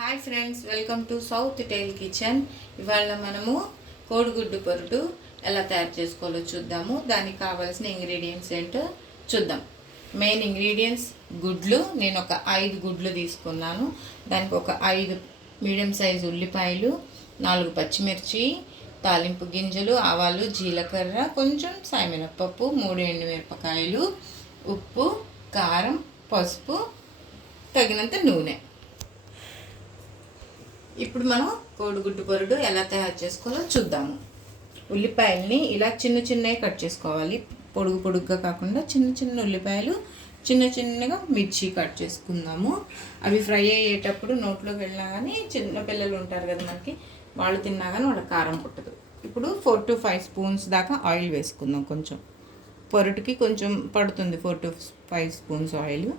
Hi friends, welcome to south tile kitchen. ఇవాళ మనము కోడిగుడ్డు పొరుటు ఎలా తయారు చేసుకోవాలో చూద్దాము. దానికి కావాల్సిన ఇంగ్రీడియంట్స్ ఏంటో చూద్దాం. మెయిన్ ఇంగ్రీడియంట్స్ గుడ్లు. నేను ఒక 5 గుడ్లు తీసుకున్నాను. దానికి ఒక 5 మీడియం సైజు ఉల్లిపాయలు, 4 పచ్చిమిర్చి, తాలింపు గింజలు, ఆవాలు, జీలకర్ర, కొంచెం సాయమినపప్పు, 3 ఎండుమిరపకాయలు, ఉప్పు, కారం, పసుపు, తగినంత నూనె. ఇప్పుడు మనం కోడిగుడ్డు పొరుడు ఎలా తయారు చేసుకోవాలో చూద్దాము. ఉల్లిపాయల్ని ఇలా చిన్న చిన్నవి కట్ చేసుకోవాలి. పొడుగుగా కాకుండా చిన్న చిన్న ఉల్లిపాయలు, చిన్న చిన్నగా మిర్చి కట్ చేసుకుందాము. అవి ఫ్రై అయ్యేటప్పుడు నోట్లోకి వెళ్ళినా కానీ చిన్న పిల్లలు ఉంటారు కదా మనకి, వాళ్ళు తిన్నా కానీ వాళ్ళకి కారం పుట్టదు. ఇప్పుడు 4 to 5 స్పూన్స్ దాకా ఆయిల్ వేసుకుందాం. కొంచెం పొరుటుకి కొంచెం పడుతుంది 4 to 5 స్పూన్స్ ఆయిల్.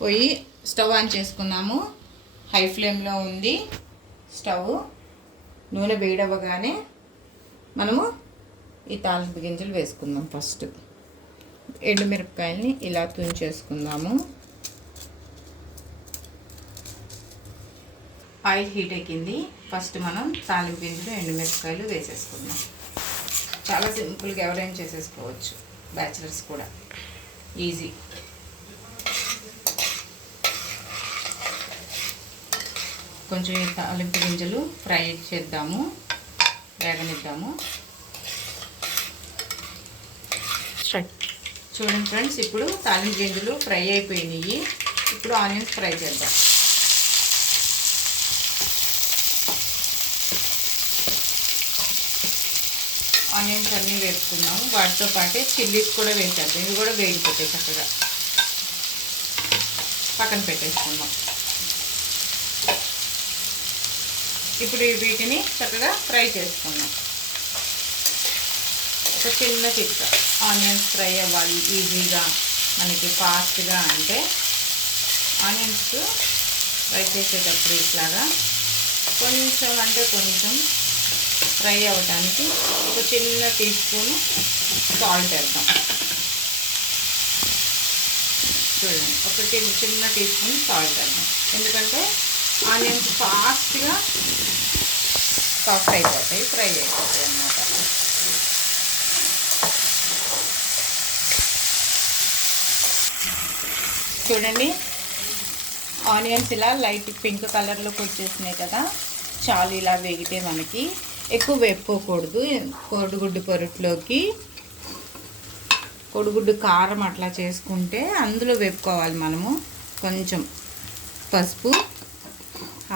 పోయి స్టవ్ ఆన్ చేసుకున్నాము. హై ఫ్లేమ్లో ఉంది స్టవ్. నూనె వేడవగానే మనము ఈ తాలింపు గింజలు వేసుకుందాం. ఫస్ట్ ఎండుమిరపకాయల్ని ఇలా తుంచేసుకుందాము. ఆయిల్ హీట్ ఎక్కింది. ఫస్ట్ మనం తాలింపు గింజలు, ఎండుమిరపకాయలు వేసేసుకుందాం. చాలా సింపుల్గా ఎవరైనా చేసేసుకోవచ్చు, బ్యాచిలర్స్ కూడా ఈజీ. కొంచెం తాలింపు గింజలు ఫ్రై చేద్దాము, వేగనిద్దాము. చూడండి ఫ్రెండ్స్, ఇప్పుడు తాలింపు గింజలు ఫ్రై అయిపోయినాయి. ఇప్పుడు ఆనియన్స్ ఫ్రై చేద్దాం. ఆనియన్స్ అన్నీ వేసుకున్నాము. వాటితో పాటే చిల్లీస్ కూడా వేసేద్దాం. ఇవి కూడా వేగిపోతాయి చక్కగా. పక్కన పెట్టేసుకుందాం. ఇప్పుడు వీటిని చక్కగా ఫ్రై చేసుకుందాం. ఒక చిన్న చిక్క, ఆనియన్స్ ఫ్రై అవ్వాలి ఈజీగా మనకి ఫాస్ట్గా అంటే ఆనియన్స్ ఫ్రై చేసేటప్పుడు ఇట్లాగా కొంచెం కొంచెం ఫ్రై అవ్వడానికి ఒక చిన్న టీ స్పూన్ సాల్ట్ వేద్దాం. చూడండి, ఒక చిన్న టీ స్పూన్ సాల్ట్ వేద్దాం. ఎందుకంటే ఆనియన్స్ ఫాస్ట్గా సాఫ్ట్ అయిపోతాయి, ఫ్రై అయిపోతాయి అన్నమాట. చూడండి, ఆనియన్స్ ఇలా లైట్ పింక్ కలర్లోకి వచ్చేసినాయి కదా. చాలు ఇలా వేగితే మనకి. ఎక్కువ వేపుకోకూడదు. కోడిగుడ్డు పొరుట్లోకి కోడిగుడ్డు కారం అట్లా చేసుకుంటే అందులో వేపుకోవాలి మనము. కొంచెం పసుపు,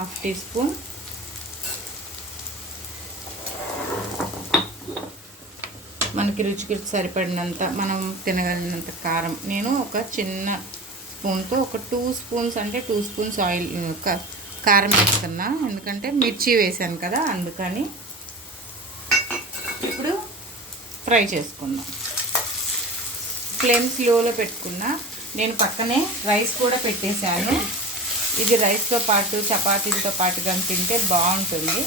1/2 టీ స్పూన్, మనకి రుచికి సరిపడినంత మనం తినగలిగినంత కారం. నేను ఒక చిన్న స్పూన్తో ఒక 2 స్పూన్స్ అంటే 2 స్పూన్స్ ఆయిల్ కారం వేస్తున్నా. ఎందుకంటే మిర్చి వేసాను కదా, అందుకని. ఇప్పుడు ఫ్రై చేసుకుందాం. ఫ్లేమ్ స్లోలో పెట్టుకున్నా. నేను పక్కనే రైస్ కూడా పెట్టేశాను. ఇది రైస్తో పాటు చపాతీలతో పాటు కానీ తింటే బాగుంటుంది.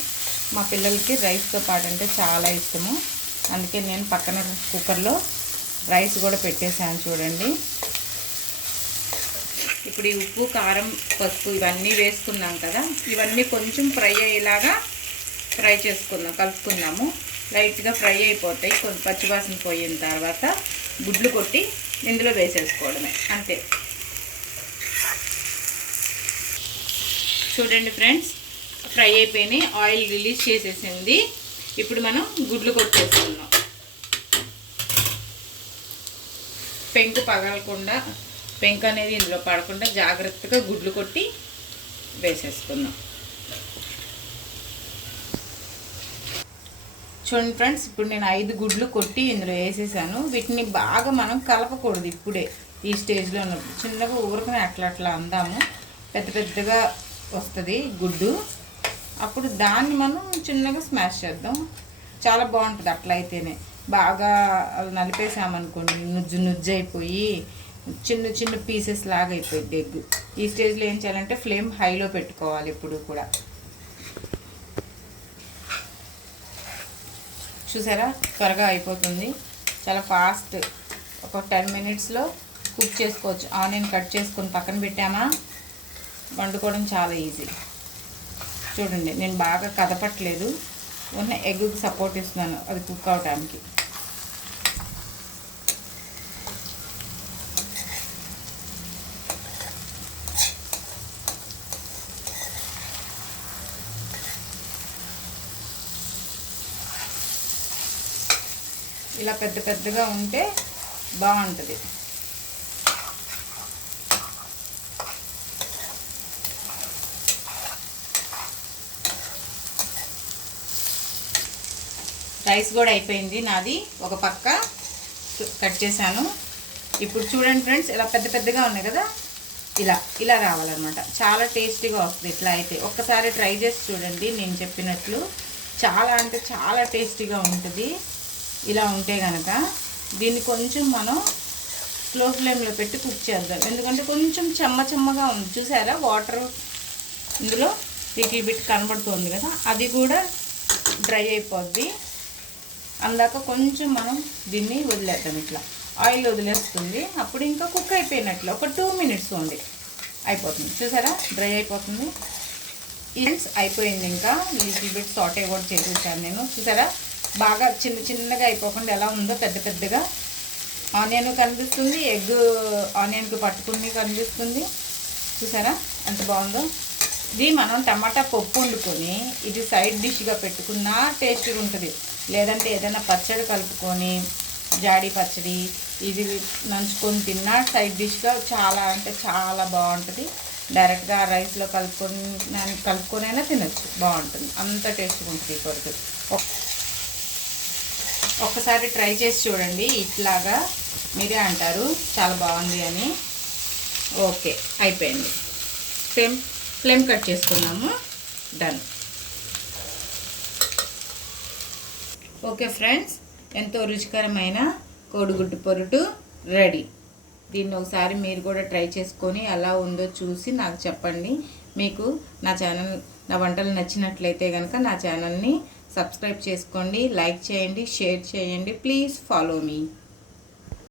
మా పిల్లలకి రైస్తో పాటు అంటే చాలా ఇష్టము. అందుకే నేను పక్కన కుక్కర్లో రైస్ కూడా పెట్టేశాను. చూడండి, ఇప్పుడు ఈ ఉప్పు, కారం, పసుపు ఇవన్నీ వేసుకున్నాం కదా. ఇవన్నీ కొంచెం ఫ్రై అయ్యేలాగా ఫ్రై చేసుకుందాం, కలుపుకుందాము. లైట్గా ఫ్రై అయిపోతాయి. కొంచెం పచ్చివాసన పోయిన తర్వాత గుడ్లు కొట్టి ఇందులో వేసేసుకోవడమే, అంతే. చూడండి ఫ్రెండ్స్, ఫ్రై అయిపోయినాయి, ఆయిల్ రిలీజ్ చేసేసింది. ఇప్పుడు మనం గుడ్లు కొట్టేసుకుందాం. పెంకు పగలకుండా, పెంకు అనేది ఇందులో పడకుండా జాగ్రత్తగా గుడ్లు కొట్టి వేసేసుకుందాం. చూడండి ఫ్రెండ్స్, ఇప్పుడు నేను 5 గుడ్లు కొట్టి ఇందులో వేసేసాను. వీటిని బాగా మనం కలపకూడదు ఇప్పుడే, ఈ స్టేజ్లో ఉన్నప్పుడు. చిన్నగా ఊరకనే అట్లా అందాము. పెద్దగా వస్తుంది గుడ్డు. అప్పుడు దాన్ని మనం చిన్నగా స్మాష్ చేద్దాం. చాలా బాగుంటుంది అట్లా అయితేనే. బాగా నలిపేసామనుకోండి, నుజ్జు అయిపోయి చిన్న పీసెస్ లాగా అయిపోయింది ఎగ్. ఈ స్టేజ్లో ఏం చేయాలంటే ఫ్లేమ్ హైలో పెట్టుకోవాలి ఎప్పుడు కూడా. చూసారా, త్వరగా అయిపోతుంది, చాలా ఫాస్ట్. ఒక 10 మినిట్స్లో కుక్ చేసుకోవచ్చు. ఆనియన్ కట్ చేసుకొని పక్కన పెట్టామా, వండుకోవడం చాలా ఈజీ. చూడండి, నేను బాగా కదపట్లేదు, ఉన్న ఎగ్గుకి సపోర్ట్ ఇస్తున్నాను అది కుక్ అవడానికి. ఇలా పెద్ద పెద్దగా ఉంటే బాగుంటుంది. రైస్ కూడా అయిపోయింది నాది, ఒక పక్క కట్ చేశాను. ఇప్పుడు చూడండి ఫ్రెండ్స్, ఇలా పెద్ద పెద్దగా ఉన్నాయి కదా, ఇలా రావాలన్నమాట. చాలా టేస్టీగా వస్తుంది ఇట్లా అయితే. ఒక్కసారి ట్రై చేసి చూడండి, నేను చెప్పినట్లు చాలా అంటే చాలా టేస్టీగా ఉంటుంది. ఇలా ఉంటే కనుక దీన్ని కొంచెం మనం స్లో ఫ్లేమ్లో పెట్టి కుక్ చేద్దాం. ఎందుకంటే కొంచెం చెమ్మగా ఉంది, చూసారా వాటర్ ఇందులో లిటిల్ బిట్ కనబడుతుంది కదా, అది కూడా డ్రై అయిపోద్ది. అందాక కొంచెం మనం దీన్ని వదిలేద్దాం, ఇట్లా ఆయిల్ వదిలేస్తుంది. అప్పుడు ఇంకా కుక్ అయిపోయినట్లు ఒక 2 minutes ఉంది, అయిపోతుంది. చూసారా డ్రై అయిపోతుంది. ఫ్రెండ్స్ అయిపోయింది. ఇంకా లిటిల్ బిట్ సాటే కూడా చేసేసాను నేను. చూసారా బాగా చిన్నగా అయిపోకుండా ఎలా ఉందో, పెద్ద పెద్దగా ఆనియన్ కనిపిస్తుంది, ఎగ్ ఆనియన్కి పట్టుకుని కనిపిస్తుంది. చూసారా ఎంత బాగుందో. ఇది మనం టమాటా పప్పు వండుకొని ఇది సైడ్ డిష్గా పెట్టుకున్నా టేస్ట్గా ఉంటుంది. లేదంటే ఏదైనా పచ్చడి కలుపుకొని, జాడీ పచ్చడి ఇది నంచుకొని తిన్నా సైడ్ డిష్గా చాలా అంటే చాలా బాగుంటుంది. డైరెక్ట్గా రైస్లో కలుపుకొనైనా తినచ్చు, బాగుంటుంది. అంత టేస్ట్గా ఉంటుంది ఈ పొరుగు. ఒక్కసారి ట్రై చేసి చూడండి, ఇట్లాగా మీరే అంటారు చాలా బాగుంది అని. ఓకే, అయిపోయింది. ఫ్లేమ్ కట్ చేసుకున్నాము, డన్. ఓకే ఫ్రెండ్స్, ఎంతో రుచికరమైన కోడిగుడ్డు పొరుటు రెడీ. దీన్ని ఒకసారి మీరు కూడా ట్రై చేసుకొని ఎలా ఉందో చూసి నాకు చెప్పండి. మీకు నా వంటలు నచ్చినట్లయితే కనుక నా ఛానల్ని సబ్స్క్రైబ్ చేసుకోండి, లైక్ చేయండి, షేర్ చేయండి. Please follow me.